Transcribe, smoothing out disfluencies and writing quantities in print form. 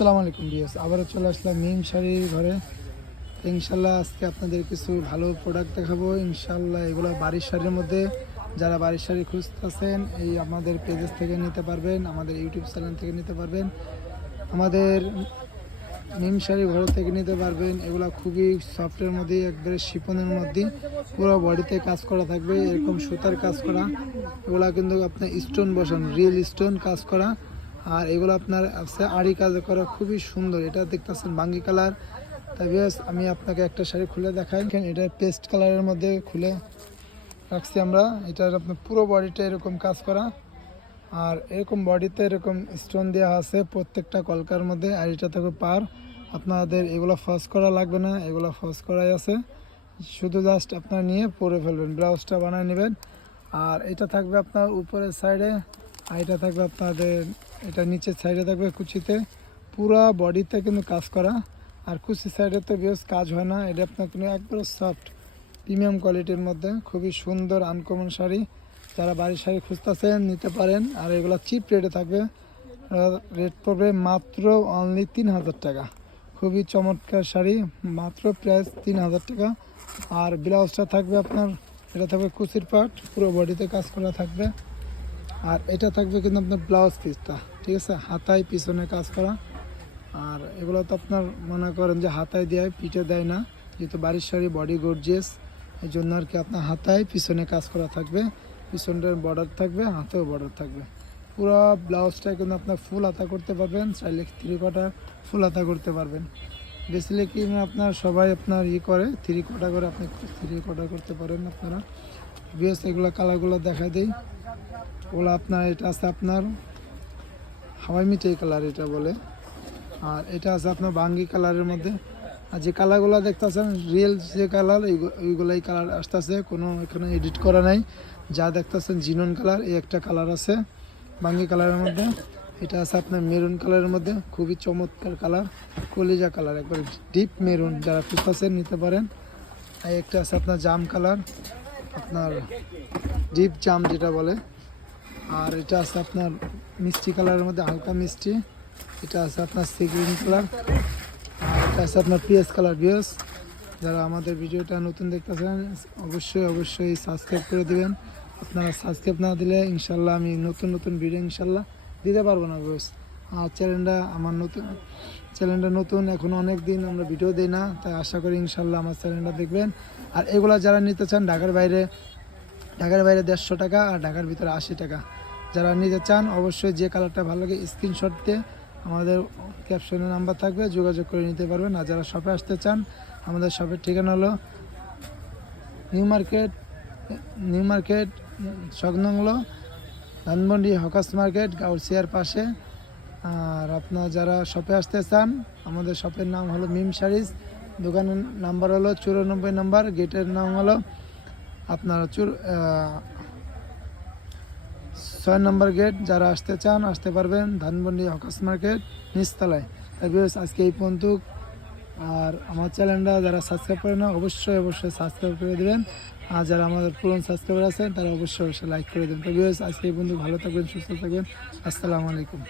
আসসালামু আলাইকুম ভিউয়ার্স, আবারও চলে আসলাম মিম শাড়ির ঘরে। ইনশাল্লাহ আজকে আপনাদের কিছু ভালো প্রোডাক্ট দেখাবো। ইনশাল্লাহ এগুলো বাড়ির শাড়ির মধ্যে, যারা বাড়ির শাড়ি খুঁজতেছেন এই আমাদের পেজেস থেকে নিতে পারবেন, আমাদের ইউটিউব চ্যানেল থেকে নিতে পারবেন, আমাদের মিম শাড়ি ঘর থেকে নিতে পারবেন। এগুলো খুবই সফটের মধ্যে, একবারে শিপনের মধ্যে, পুরো বডিতে কাজ করা থাকবে, এরকম সুতার কাজ করা। এগুলো কিন্তু আপনার স্টোন বসানো, রিয়েল স্টোন কাজ করা। আর এগুলো আপনার আছে আড়ি কাজ করা, খুবই সুন্দর। এটা দেখতেছেন বাঙ্গি কালার। তাই আমি আপনাকে একটা শাড়ি খুলে দেখাই। এটা পেস্ট কালারের মধ্যে খুলে রাখছি আমরা। এটার আপনার পুরো বডিটা এরকম কাজ করা, আর এরকম বডিতে এরকম স্টোন দেওয়া আছে প্রত্যেকটা কলকার মধ্যে। আর এটা থাকবে পার। আপনাদের এগুলো ফস করা লাগবে না, এগুলো ফস করাই আছে, শুধু জাস্ট আপনার নিয়ে পরে ফেলবেন, ব্লাউজটা বানিয়ে নেবেন। আর এটা থাকবে আপনার উপরের সাইডে, আর এটা থাকবে আপনাদের এটা নিচের সাইডে থাকবে কুচিতে। পুরা বডিতে কিন্তু কাজ করা। আর কুচি সাইডে তো বেশ কাজ হয় না, এটা আপনার কিন্তু একবারে সফট প্রিমিয়াম কোয়ালিটির মধ্যে খুবই সুন্দর আনকমন শাড়ি। যারা বাড়ির শাড়ি খুঁজতেছেন নিতে পারেন। আর এগুলো চিপ রেটে থাকবে, রেট পড়বে মাত্র অনলি 3000 টাকা। খুবই চমৎকার শাড়ি, মাত্র প্রাইস 3000 টাকা। আর ব্লাউজটা থাকবে আপনার, এটা থাকবে কুচির পাট, পুরো বডিতে কাজ করা থাকবে। আর এটা থাকবে কিন্তু আপনার ব্লাউজ পিসটা, ঠিক আছে, হাতায় পিছনে কাজ করা। আর এগুলো তো আপনার মনে করেন যে হাতায় দেয়, পিঠে দেয় না, যেহেতু বাড়ির শাড়ি বডি গর্জিয়াস, এই জন্য আর কি আপনার হাতায় পিছনে কাজ করা থাকবে। পিছনের বর্ডার থাকবে, হাতেও বর্ডার থাকবে। পুরো ব্লাউজটা কিন্তু আপনার ফুল হাতা করতে পারবেন, চাইলে 3/4 ফুল হাতা করতে পারবেন। বেসিক্যালি কি আপনার সবাই আপনার করে 3/4 করে, আপনি 3/4 করতে পারেন আপনারা। বেশ এগুলো কালারগুলো দেখা দিই। ওগুলো আপনার এটা আছে আপনার হাওয়াই মিঠাই কালার এটা বলে। আর এটা আছে আপনার বাঙ্গি কালারের মধ্যে। আর যে কালারগুলো দেখতেছেন রিয়েল যে কালার, ওইগুলাই কালার আসতেছে, কোনো এখানে এডিট করা নাই। যা দেখতেছেন জিনন কালার, এই একটা কালার আছে বাঙ্গি কালারের মধ্যে। এটা আছে আপনার মেরুন কালারের মধ্যে, খুবই চমৎকার কালার, কলিজা কালার, একবার ডিপ মেরুন। যারা খুঁজতেছেন নিতে পারেন। আর একটা আছে আপনার জাম কালার, আপনার ডিপ জাম যেটা বলে। আর এটা আছে আপনার মিষ্টি কালারের মধ্যে, হালকা মিষ্টি। এটা আছে আপনার সি গ্রিন কালার। আর এটা আছে আপনার পিএস কালার। বিএস যারা আমাদের ভিডিওটা নতুন দেখতেছেন অবশ্যই সাবস্ক্রাইব করে দিবেন। আপনারা সাবস্ক্রাইব না দিলে ইনশাল্লাহ আমি নতুন ভিডিও ইনশাল্লাহ দিতে পারবো না বিএস। আর চ্যানেলটা নতুন, এখন অনেক দিন আমরা ভিডিও দিই না, তাই আশা করি ইনশাল্লাহ আমার চ্যানেলটা দেখবেন। আর এগুলা যারা নিতে চান ঢাকার বাইরে 150 টাকা, আর ঢাকার ভিতরে 80 টাকা। যারা নিতে চান অবশ্যই যে কালারটা ভালো লাগে স্ক্রিনশট দিয়ে আমাদের ক্যাপশনে নাম্বার থাকবে, যোগাযোগ করে নিতে পারবেন। আর যারা শপে আসতে চান, আমাদের শপের ঠিকানা হলো নিউ মার্কেট সংলগ্ন ধানমন্ডি হকার্স মার্কেট গাউসিয়ার পাশে। আর আপনার যারা শপে আসতে চান, আমাদের শপের নাম হলো মিম শাড়িজ, দোকানের নাম্বার হলো 94 নাম্বার, গেটের নাম হলো আপনার 6 নম্বর গেট। যারা আসতে চান আসতে পারবেন ধানমন্ডি হকার্স মার্কেট নিচতলায়। আজকে এই পর্যন্ত। আর আমার চ্যানেলটা যারা সাবস্ক্রাইব করে না অবশ্যই সাবস্ক্রাইব করে দেবেন। আর যারা আমাদের পুরনো সাবস্ক্রাইবার আছেন তারা অবশ্যই লাইক করে দেবেন। তো আজকে এই পর্যন্ত, ভালো থাকবেন, সুস্থ থাকবেন। আসসালামু আলাইকুম।